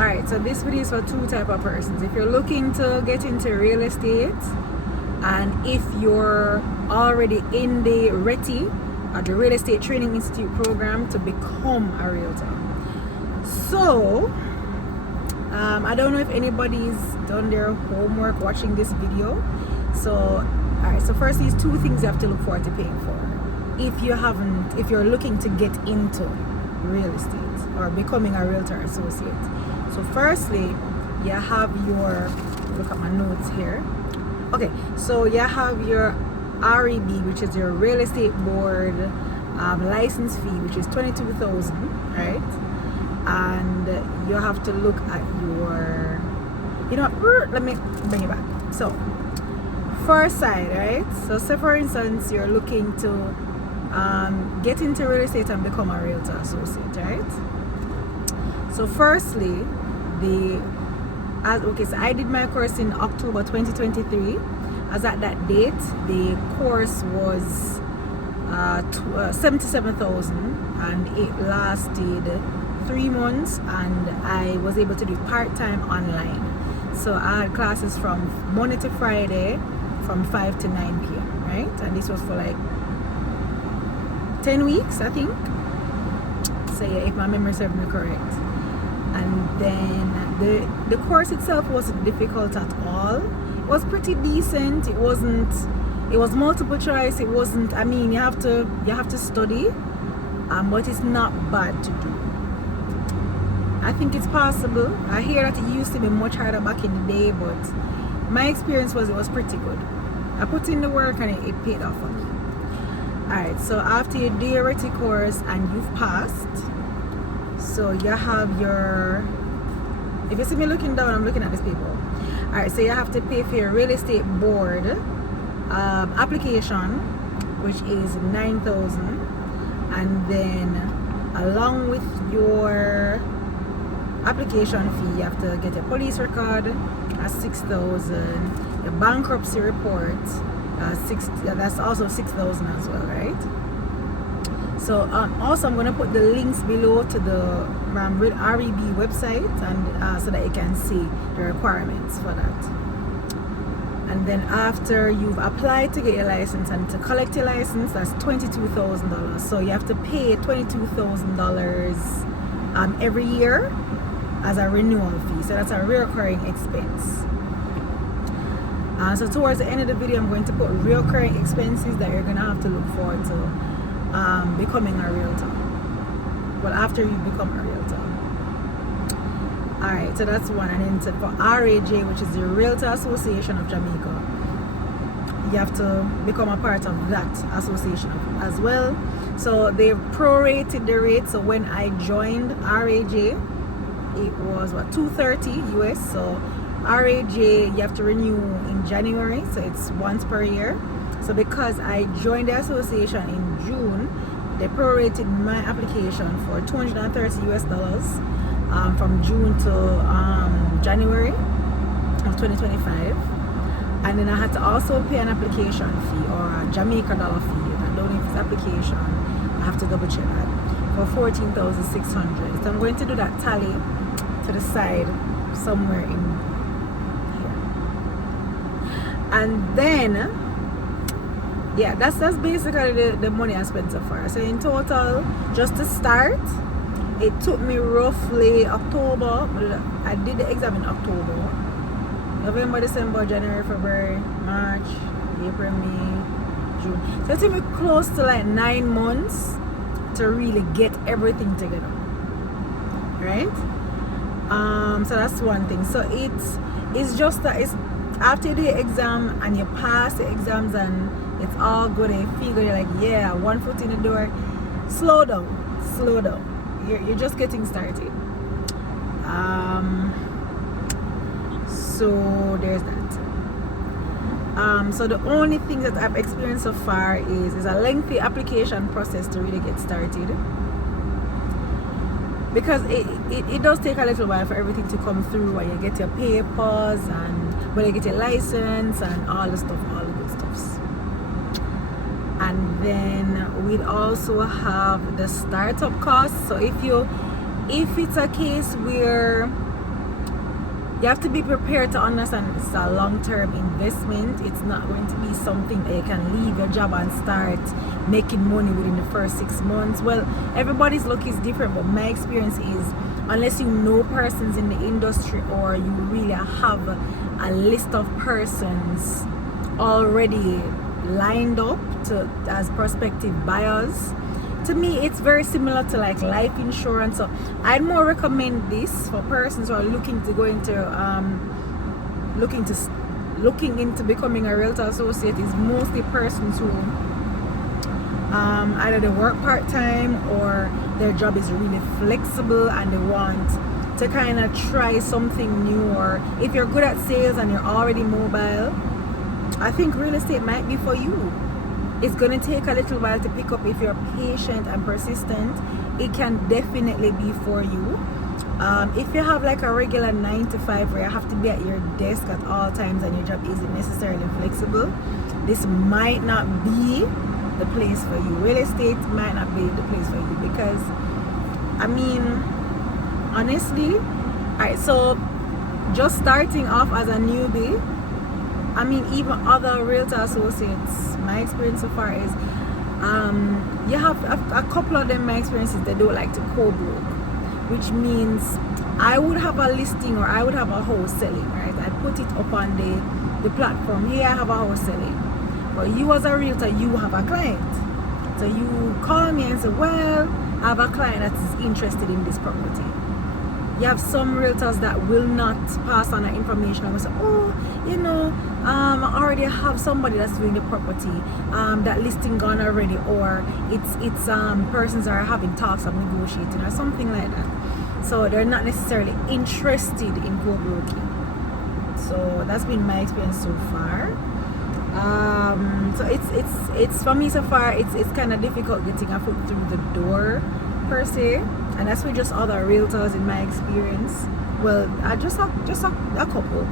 Alright, so this video is for two type of persons. If you're looking to get into real estate, and if you're already in the RETI, or the Real Estate Training Institute program, to become a realtor. So I don't know if anybody's done their homework watching this video. So alright, so first, these two things you have to look forward to paying for if you're looking to get into real estate or becoming a realtor associate. So firstly, you have your, look at my notes here. Okay, so you have your REB, which is your real estate board license fee, which is $22,000, right? And you have to look at your, let me bring it back. So first side, right? So say for instance, you're looking to get into real estate and become a realtor associate, right? So firstly, so I did my course in October 2023. As at that date, the course was $77,000, and it lasted 3 months, and I was able to do part-time online. So I had classes from Monday to Friday from 5 to 9 p.m., right? And this was for like 10 weeks, I think. So yeah, if my memory serves me correct. And then the course itself wasn't difficult at all. It was pretty decent. It was multiple choice. It wasn't, I mean, you have to study, but it's not bad to do. I think it's possible. I hear that it used to be much harder back in the day, but my experience was it was pretty good. I put in the work and it paid off for me. Alright, so after you do your Realtor course and you've passed, so you have your, if you see me looking down, I'm looking at these people. Alright, so you have to pay for your real estate board application, which is $9,000, and then along with your application fee, you have to get a police record at $6,000, your bankruptcy report that's also $6,000 as well, right? So also I'm going to put the links below to the REB website, and so that you can see the requirements for that. And then after you've applied to get your license and to collect your license, that's $22,000. So you have to pay $22,000 every year as a renewal fee. So that's a recurring expense. So towards the end of the video, I'm going to put recurring expenses that you're going to have to look forward to becoming a realtor. Well, after you become a realtor. Alright, so that's one. And then for RAJ, which is the Realtor Association of Jamaica, you have to become a part of that association as well. So they prorated the rate. So when I joined RAJ, it was what, $230 US. So RAJ, you have to renew in January, so it's once per year. So because I joined the association in June, they prorated my application for $230 US from June to January of 2025. And then I had to also pay an application fee, or a Jamaica dollar fee. I don't know if it's application, I have to double check that, for $14,600. So I'm going to do that tally to the side somewhere in here. And then yeah, that's basically the money I spent so far. So in total, just to start, it took me roughly October. I did the exam in October, November, December, January, February, March, April, May, June. So it took me close to like 9 months to really get everything together, right? So that's one thing. So it's just that it's after you do your exam and you pass the exams and it's all good and you feel good, you're like, yeah, one foot in the door. Slow down. You're just getting started. So there's that. So the only thing that I've experienced so far is a lengthy application process to really get started, because it does take a little while for everything to come through, and you get your papers and when you get your license and all the stuff, all the good stuffs. And then we'd also have the startup costs. So if it's a case where you have to be prepared to understand it's a long-term investment. It's not going to be something that you can leave your job and start making money within the first 6 months. Well, everybody's luck is different, but my experience is, unless you know persons in the industry or you really have a list of persons already lined up as prospective buyers, to me it's very similar to like life insurance. So I'd more recommend this for persons who are looking to go into looking into becoming a realtor associate. Is mostly persons who either they work part-time or their job is really flexible and they want to kind of try something new. Or if you're good at sales and you're already mobile, I think real estate might be for you. It's going to take a little while to pick up. If you're patient and persistent, it can definitely be for you. If you have like a regular 9 to 5 where you have to be at your desk at all times and your job isn't necessarily flexible, this might not be the place for you. Real estate might not be the place for you, because I mean, honestly, alright, so just starting off as a newbie, I mean, even other realtor associates, my experience so far is you have a couple of them, my experiences, they don't like to co-broke, which means I would have a listing or I would have a house selling, right? I put it up on the platform. Here I have a house selling, but you as a realtor, you have a client, so you call me and say, well, I have a client that is interested in this property. You have some realtors that will not pass on that information and will say, oh, you know, I already have somebody that's doing the property, that listing gone already, or it's persons are having talks of negotiating or something like that. So they're not necessarily interested in co-broking. So that's been my experience so far. So it's for me so far, it's kind of difficult getting a foot through the door per se, and that's with just other realtors in my experience. Well, just a couple.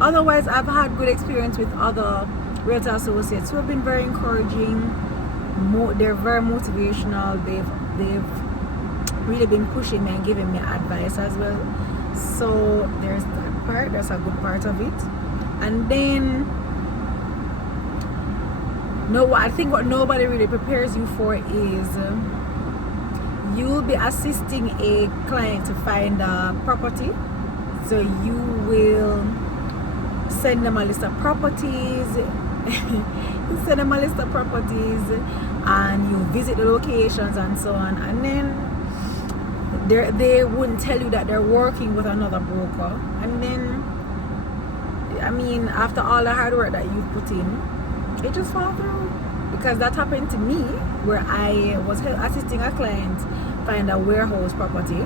Otherwise, I've had good experience with other realtor associates who have been very encouraging. They're very motivational. They've really been pushing me and giving me advice as well. So there's that part. That's a good part of it. And then, I think what nobody really prepares you for is you'll be assisting a client to find a property. So you will send them a list of properties. You send them a list of properties and you visit the locations and so on. And then they wouldn't tell you that they're working with another broker. And then, I mean, after all the hard work that you've put in, it just fall through. Because that happened to me, where I was assisting a client find a warehouse property.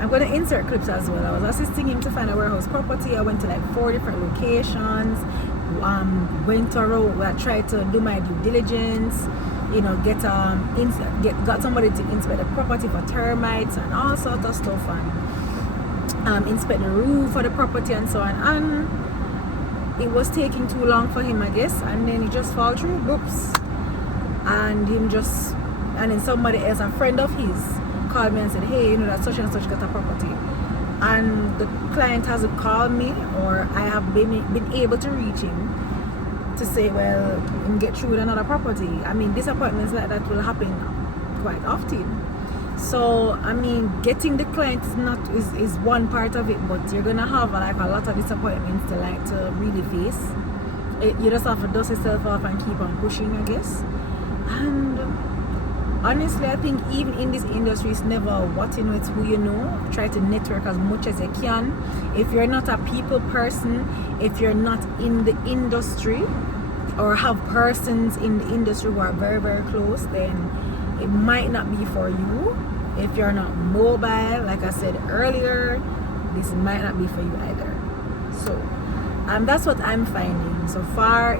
I'm going to insert clips as well. I was assisting him to find a warehouse property. I went to like 4 different locations, went around, I tried to do my due diligence, you know, got somebody to inspect the property for termites and all sorts of stuff, and inspect the roof for the property and so on. And it was taking too long for him, I guess, and then he just fall through, oops, and then somebody else, a friend of his, called me and said, hey, you know that such and such got a property, and the client hasn't called me, or I have been able to reach him to say, well, get through with another property. I mean, disappointments like that will happen quite often. So I mean, getting the client is one part of it, but you're gonna have like a lot of disappointments to really face. You just have to dust yourself off and keep on pushing, I guess. And honestly, I think even in this industry, it's never what you know, it's who you know. Try to network as much as you can. If you're not a people person, if you're not in the industry or have persons in the industry who are very, very close, then it might not be for you. If you're not mobile, like I said earlier, this might not be for you either. So that's what I'm finding so far.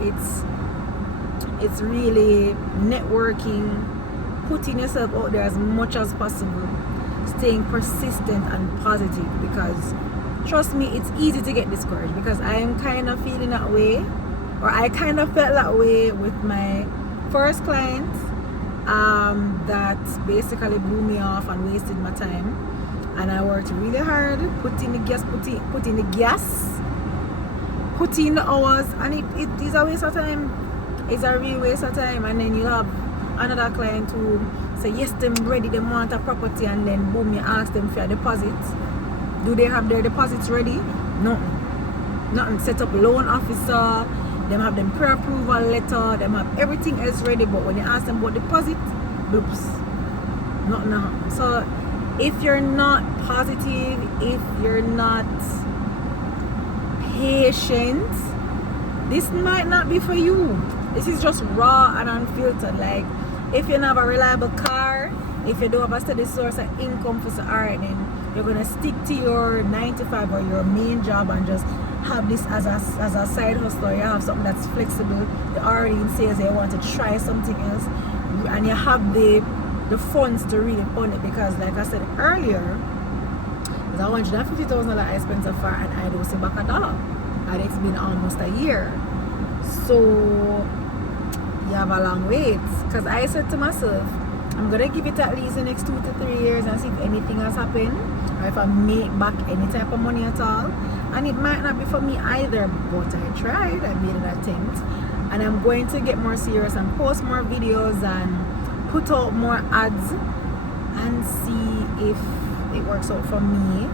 It's really networking, putting yourself out there as much as possible, staying persistent and positive, because trust me, it's easy to get discouraged, because I am kind of feeling that way, or I kind of felt that way with my first client that basically blew me off and wasted my time. and I worked really hard, put in the hours, and it is a waste of time. It's a real waste of time. And then you have another client who say yes, them ready, they want a property, and then boom, you ask them for a deposit. Do they have their deposits ready? Nothing. Set up loan officer, them have them pre-approval letter, them have everything else ready, but when you ask them about deposit, bloops, nothing. So if you're not positive, if you're not patient, this might not be for you. This is just raw and unfiltered. Like, if you don't have a reliable car, if you don't have a steady source of income for so alright, then you're gonna stick to your 9 to 5 or your main job and just have this as a side hustle, or you have something that's flexible. You're already in sales, you want to try something else, and you have the funds to really fund it, because like I said earlier, it's $150,000 I spent so far, and I don't see back $1, and it's been almost a year. So you have a long wait, because I said to myself, I'm gonna give it at least the next 2 to 3 years and see if anything has happened, or if I make back any type of money at all. And it might not be for me either, but I tried, I made an attempt, and I'm going to get more serious and post more videos and put out more ads and see if it works out for me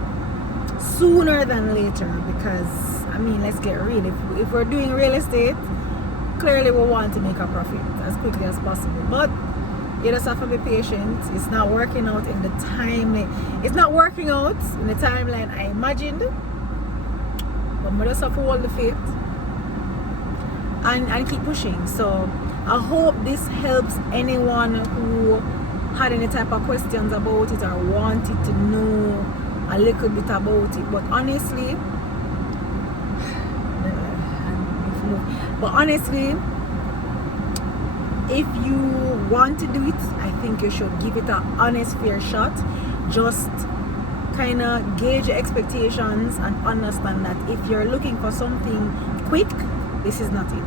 sooner than later. Because I mean, let's get real, if we're doing real estate, clearly we want to make a profit as quickly as possible, but you just have to be patient. It's not working out in the timeline I imagined, but we just have to hold the faith and keep pushing. So I hope this helps anyone who had any type of questions about it or wanted to know a little bit about it. But honestly, if you want to do it, I think you should give it an honest, fair shot. Just kind of gauge your expectations and understand that if you're looking for something quick, this is not it.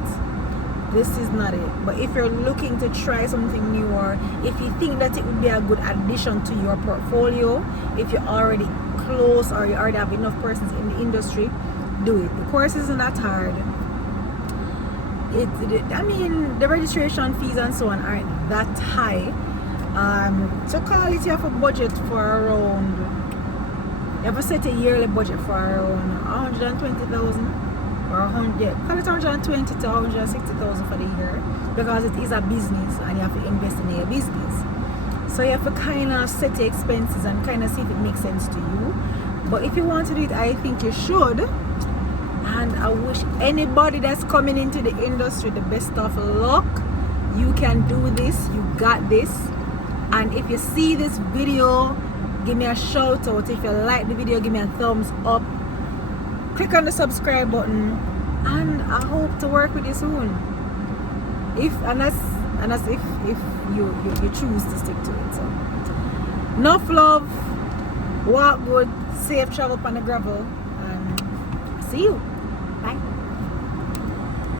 But if you're looking to try something new, or if you think that it would be a good addition to your portfolio, if you're already close or you already have enough persons in the industry, do it. The course isn't that hard. I mean, the registration fees and so on aren't that high. To call it, you have a budget for around, you have to set a yearly budget for around 120,000 or 100, call it 120 to 160,000 for the year, because it is a business and you have to invest in your business. So you have to kind of set your expenses and kind of see if it makes sense to you. But if you want to do it, I think you should. And I wish anybody that's coming into the industry the best of luck. You can do this, you got this. And if you see this video, give me a shout out. If you like the video, give me a thumbs up. Click on the subscribe button, and I hope to work with you soon. If you choose to stick to it. So enough love, walk good, safe travel on the gravel, and see you. Bye.